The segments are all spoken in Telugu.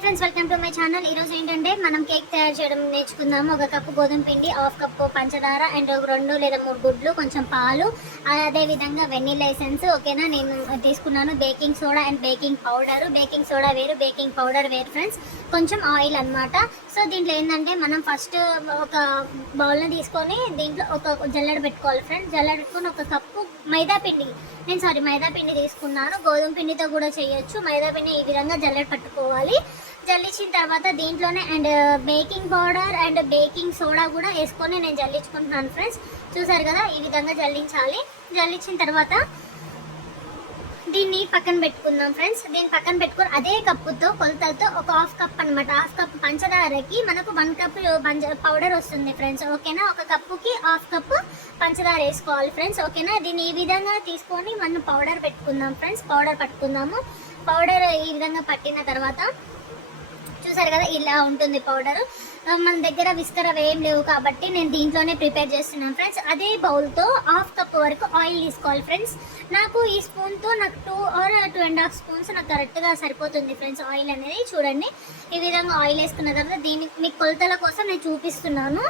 Friends welcome to my channel ఈ రోజు ఏంటంటే మనం కేక్ తయారు చేయడం నేర్చుకుందాము. ఒక కప్పు గోధుమ పిండి హాఫ్ కప్పు పంచదార అండ్ ఒక రెండు లేదా మూడు గుడ్లు కొంచెం పాలు అదే విధంగా వెన్నీల్ ఎసెన్స్. ఓకేనా? నేను తీసుకున్నాను baking soda and baking powder. Baking soda వేరు బేకింగ్ పౌడర్ వేరు ఫ్రెండ్స్ కొంచెం ఆయిల్ అనమాట సో దీంట్లో ఏంటంటే మనం ఫస్ట్ ఒక బౌల్ని తీసుకొని దీంట్లో ఒక జల్లెడ పెట్టుకోవాలి ఫ్రెండ్స్ జల్లెడ పెట్టుకొని ఒక కప్పు మైదా పిండి. నేను సారీ మైదా పిండి తీసుకున్నాను. గోధుమ పిండితో కూడా చేయొచ్చు. మైదా పిండి ఈ విధంగా జల్లెడ పట్టుకోవాలి. జల్లించిన తర్వాత దీంట్లోనే and baking powder and baking soda కూడా వేసుకొని నేను జల్లించుకుంటున్నాను ఫ్రెండ్స్ చూసారు కదా? ఈ విధంగా జల్లించాలి. జల్లించిన తర్వాత దీన్ని పక్కన పెట్టుకుందాం ఫ్రెండ్స్ దీన్ని పక్కన పెట్టుకుని అదే కప్పుతో కొలతలతో ఒక హాఫ్ కప్ అన్నమాట. హాఫ్ కప్ పంచదారకి మనకు వన్ కప్ uh, పంచ పౌడర్ వస్తుంది ఫ్రెండ్స్ ఓకేనా? ఒక కప్పుకి హాఫ్ కప్ పంచదార వేసుకోవాలి ఫ్రెండ్స్ ఓకేనా? దీన్ని ఈ విధంగా తీసుకొని మనం పౌడర్ పెట్టుకుందాం ఫ్రెండ్స్ పౌడర్ పట్టుకుందాము. పౌడర్ ఈ విధంగా పట్టిన తర్వాత చూసారు కదా ఇలా ఉంటుంది పౌడర్ మన దగ్గర విస్కర్ అవి ఏం లేవు కాబట్టి నేను దీంట్లోనే ప్రిపేర్ చేస్తున్నాను ఫ్రెండ్స్ అదే బౌల్తో హాఫ్ కప్ వరకు ఆయిల్ తీసుకోవాలి ఫ్రెండ్స్ నాకు ఈ స్పూన్తో నాకు two or two and half spoons నాకు కరెక్ట్గా సరిపోతుంది ఫ్రెండ్స్ ఆయిల్ అనేది. చూడండి ఈ విధంగా ఆయిల్ వేసుకున్న తర్వాత దీన్ని మీ కొలతల కోసం నేను చూపిస్తున్నాను.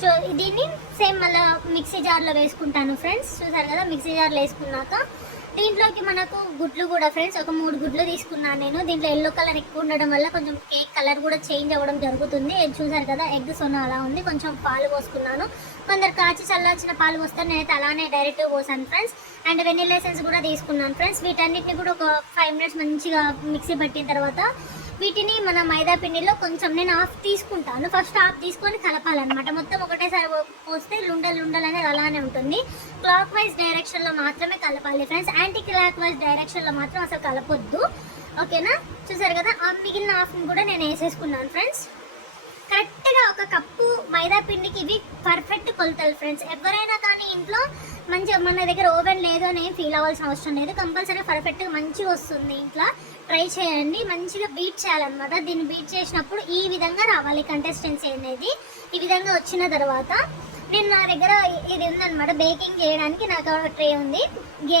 చూ దీన్ని సేమ్ మళ్ళీ మిక్సీ జార్లో వేసుకుంటాను ఫ్రెండ్స్ చూసారు కదా మిక్సీ జార్లో వేసుకున్నాక దీంట్లోకి మనకు గుడ్లు కూడా ఫ్రెండ్స్ ఒక మూడు గుడ్లు తీసుకున్నాను నేను. దీంట్లో ఎల్లో కలర్ ఎక్కువ ఉండడం వల్ల కొంచెం కేక్ కలర్ కూడా చేంజ్ అవ్వడం జరుగుతుంది. ఇది చూసారు కదా ఎగ్ సొన అలా ఉంది. కొంచెం పాలు పోసుకున్నాను. కొందరు కాచి చల్లార్చిన పాలు పోస్తాను నేనైతే అలానే డైరెక్ట్ పోసాను ఫ్రెండ్స్ అండ్ వెనిల్ ఎసెన్స్ కూడా తీసుకున్నాను ఫ్రెండ్స్ వీటన్నిటిని కూడా ఒక ఫైవ్ మినిట్స్ మంచిగా మిక్సీ పట్టిన తర్వాత వీటిని మన మైదా పిండిలో కొంచెం నేను హాఫ్ తీసుకుంటాను. ఫస్ట్ హాఫ్ తీసుకొని కలపాలన్నమాట. మొత్తం ఒకటేసారి పోస్తే లుండలు లుండలు అనేది అలానే ఉంటుంది. క్లాక్ వైజ్ డైరెక్షన్లో మాత్రమే కలపాలి ఫ్రెండ్స్ యాంటీ క్లాక్ వైజ్ డైరెక్షన్లో మాత్రం అసలు కలపొద్దు. ఓకేనా చూసారు కదా? ఆ మిగిలిన హాఫ్ని కూడా నేను వేసేసుకున్నాను ఫ్రెండ్స్ కరెక్ట్గా ఒక కప్పు మైదా పిండికి ఇవి పర్ఫెక్ట్ కొలతలు ఫ్రెండ్స్ ఎవరైనా కానీ ఇంట్లో మంచిగా మన దగ్గర ఓవెన్ లేదు అని ఫీల్ అవ్వాల్సిన అవసరం లేదు. కంపల్సరీ పర్ఫెక్ట్గా మంచిగా వస్తుంది ఇంట్లో. ట్రై చేయండి. మంచిగా బీట్ చేయాలన్నమాట. దీన్ని బీట్ చేసినప్పుడు ఈ విధంగా రావాలి కంటెస్టెన్సీ అనేది. ఈ విధంగా వచ్చిన తర్వాత నేను నా దగ్గర ఇది ఉందన్నమాట. బేకింగ్ చేయడానికి నాకు ట్రే ఉంది. గే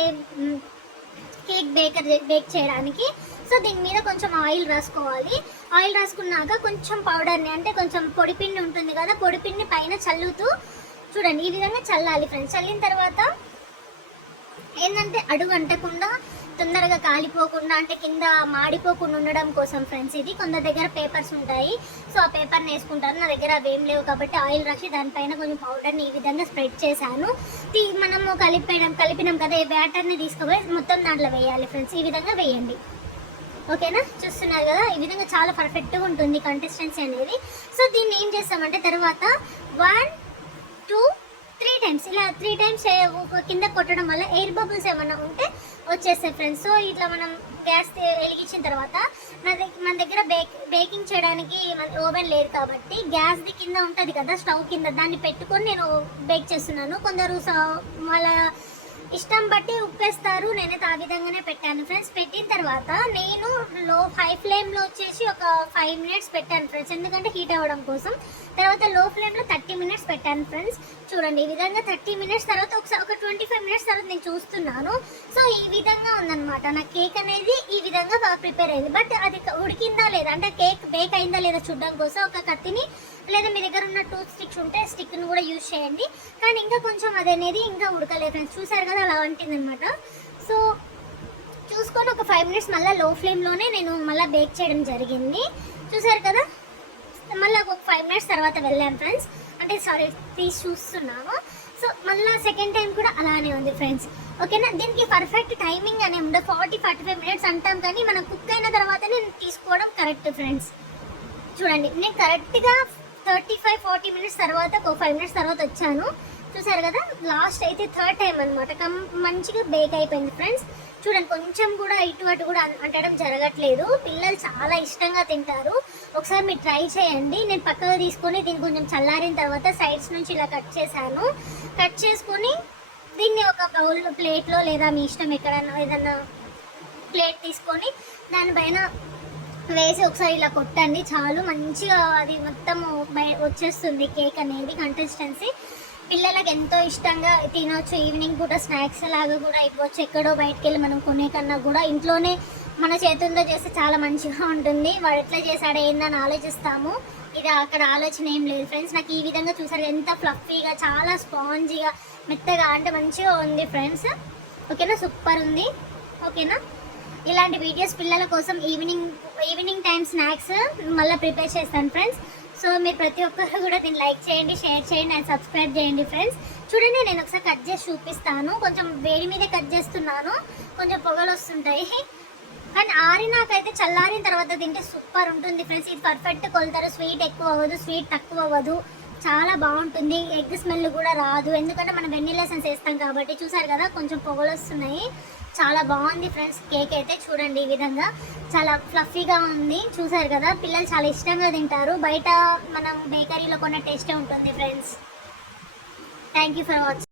కేక్ బేకర్ బేక్ చేయడానికి. సో దీని మీద కొంచెం ఆయిల్ రాసుకోవాలి. ఆయిల్ రాసుకున్నాక కొంచెం పౌడర్ని అంటే కొంచెం పొడిపిండి ఉంటుంది కదా పొడిపిండిని పైన చల్లుతూ చూడండి ఈ విధంగా చల్లాలి ఫ్రెండ్స్ చల్లిన తర్వాత ఏంటంటే అడుగు అంటకుండా తొందరగా కాలిపోకుండా అంటే కింద మాడిపోకుండా ఉండడం కోసం ఫ్రెండ్స్ ఇది. కొందరి దగ్గర పేపర్స్ ఉంటాయి. సో ఆ పేపర్ని వేసుకుంటారు. నా దగ్గర అవి ఏం లేవు కాబట్టి ఆయిల్ రాసి దానిపైన కొంచెం పౌడర్ని ఈ విధంగా స్ప్రెడ్ చేశాను. తీ మనము కలిపినాం కలిపినాం కదా ఈ బ్యాటర్ని తీసుకుపోయి మొత్తం దాంట్లో వేయాలి ఫ్రెండ్స్ ఈ విధంగా వేయండి. ఓకేనా? చూస్తున్నారు కదా? ఈ విధంగా చాలా పర్ఫెక్ట్గా ఉంటుంది కన్సిస్టెన్సీ అనేది. సో దీన్ని ఏం చేస్తామంటే తర్వాత వన్ టూ త్రీ టైమ్స్ ఇలా త్రీ టైమ్స్ కింద కొట్టడం వల్ల ఎయిర్ బబుల్స్ ఏమైనా ఉంటే వచ్చేస్తాయి ఫ్రెండ్స్ సో ఇట్లా మనం గ్యాస్ వెలిగించిన తర్వాత దగ్గర మన దగ్గర బేక్ బేకింగ్ చేయడానికి ఓవెన్ లేదు కాబట్టి గ్యాస్ది కింద ఉంటుంది కదా స్టవ్ కింద. దాన్ని పెట్టుకొని నేను బేక్ చేస్తున్నాను. కొందరు వాళ్ళ ఇష్టం బట్టి ఉప్పేస్తారు. నేనైతే ఆ విధంగానే పెట్టాను. ఫ్రెండ్స్ పెట్టిన తర్వాత నేను లో హై ఫ్లేమ్లో వచ్చేసి ఒక ఫైవ్ మినిట్స్ పెట్టాను ఫ్రెండ్స్ ఎందుకంటే హీట్ అవ్వడం కోసం. తర్వాత లో ఫ్లేమ్లో థర్టీ మినిట్స్ పెట్టాను ఫ్రెండ్స్ చూడండి ఈ విధంగా థర్టీ మినిట్స్ తర్వాత ఒకసారి ఒక ట్వంటీ ఫైవ్ మినిట్స్ తర్వాత నేను చూస్తున్నాను. సో ఈ విధంగా ఉందన్నమాట. నా కేక్ అనేది ఈ విధంగా బాగా ప్రిపేర్ అయింది. బట్ అది ఉడికిందా లేదా? అంటే కేక్ బేక్ అయిందా లేదా చూడడం కోసం ఒక కత్తిని లేదా మీ దగ్గర ఉన్న టూత్ స్టిక్స్ ఉంటే స్టిక్ని కూడా యూజ్ చేయండి. కానీ ఇంకా కొంచెం అది అనేది ఇంకా ఉడకలేదు ఫ్రెండ్స్ చూసారు కదా అలా అంటుందన్నమాట సో చూసుకొని ఒక ఫైవ్ మినిట్స్ మళ్ళీ లో ఫ్లేమ్లోనే నేను మళ్ళీ బేక్ చేయడం జరిగింది. చూసారు కదా? మళ్ళీ ఒక ఫైవ్ మినిట్స్ తర్వాత వెళ్ళాను ఫ్రెండ్స్ అంటే సారీ తీసి చూస్తున్నాము సో మళ్ళీ సెకండ్ టైం కూడా అలానే ఉంది ఫ్రెండ్స్ ఓకేనా దీనికి పర్ఫెక్ట్ టైమింగ్ అనే ఉండదు ఫార్టీ ఫార్టీ ఫైవ్ మినిట్స్ అంటాం కానీ మనం కుక్ అయిన తర్వాతనే తీసుకోవడం కరెక్ట్ ఫ్రెండ్స్ చూడండి నేను కరెక్ట్గా థర్టీ ఫైవ్ ఫార్టీ మినిట్స్ తర్వాత ఒక ఫైవ్ మినిట్స్ తర్వాత వచ్చాను. చూసారు కదా? లాస్ట్ అయితే థర్డ్ టైం అనమాట కం మంచిగా బేక్ అయిపోయింది ఫ్రెండ్స్ చూడండి కొంచెం కూడా ఇటు అటు కూడా అంటడం జరగట్లేదు. పిల్లలు చాలా ఇష్టంగా తింటారు. ఒకసారి మీరు ట్రై చేయండి. నేను పక్కగా తీసుకొని దీన్ని కొంచెం చల్లారిన తర్వాత సైడ్స్ నుంచి ఇలా కట్ చేశాను. కట్ చేసుకొని దీన్ని ఒక బౌల్ ప్లేట్లో లేదా మీ ఇష్టం ఎక్కడన్నా ఏదన్నా ప్లేట్ తీసుకొని దానిపైన వేసి ఒకసారి ఇలా కొట్టండి. చాలు మంచిగా అది మొత్తం బయ- వచ్చేస్తుంది కేక్ అనేది కంటెస్టెన్సీ పిల్లలకు ఎంతో ఇష్టంగా తినొచ్చు ఈవినింగ్ పూట స్నాక్స్ లాగా కూడా ఇవ్వచ్చు. ఎక్కడో బయటకు వెళ్ళి మనం కొనే కన్నా కూడా ఇంట్లోనే మన చేతులతో చేస్తే చాలా మంచిగా ఉంటుంది. వాడు ఎట్లా చేశాడు ఏందని ఆలోచిస్తాము. ఇది అక్కడ ఆలోచన ఏం లేదు. ఫ్రెండ్స్ నాకు ఈ విధంగా చూసారు. ఎంత ఫ్లఫీగా చాలా స్పాంజీగా మెత్తగా అంటే మంచిగా ఉంది ఫ్రెండ్స్ ఓకేనా? సూపర్ ఉంది. ఓకేనా? ఇలాంటి వీడియోస్ పిల్లల కోసం ఈవినింగ్ ఈవినింగ్ టైం స్నాక్స్ మళ్ళీ ప్రిపేర్ చేస్తాను ఫ్రెండ్స్ సో మీరు ప్రతి ఒక్కరు కూడా దీన్ని లైక్ చేయండి షేర్ చేయండి అండ్ సబ్స్క్రైబ్ చేయండి ఫ్రెండ్స్. చూడండి నేను ఒకసారి కట్ చేసి చూపిస్తాను. కొంచెం వేడి మీదే కట్ చేస్తున్నాను. కొంచెం పొగలు వస్తుంటాయి. కానీ ఆరినాకైతే చల్లారిన తర్వాత తింటే సూపర్ ఉంటుంది ఫ్రెండ్స్. ఇది పర్ఫెక్ట్ కొలుతారు స్వీట్ ఎక్కువ అవ్వదు స్వీట్ తక్కువ అవ్వదు. చాలా బాగుంటుంది. ఎగ్ స్మెల్ కూడా రాదు. ఎందుకంటే మనం వెన్నీలా సెన్స్ వేస్తాం కాబట్టి చూసారు కదా కొంచెం పొగలు వస్తున్నాయి. చాలా బాగుంది ఫ్రెండ్స్ కేక్ అయితే చూడండి ఈ విధంగా. చాలా ఫ్లఫీగా ఉంది. చూసారు కదా పిల్లలు చాలా ఇష్టంగా తింటారు. బయట మనం బేకరీలో కొన్న టేస్టే ఉంటుంది friends thank you for watching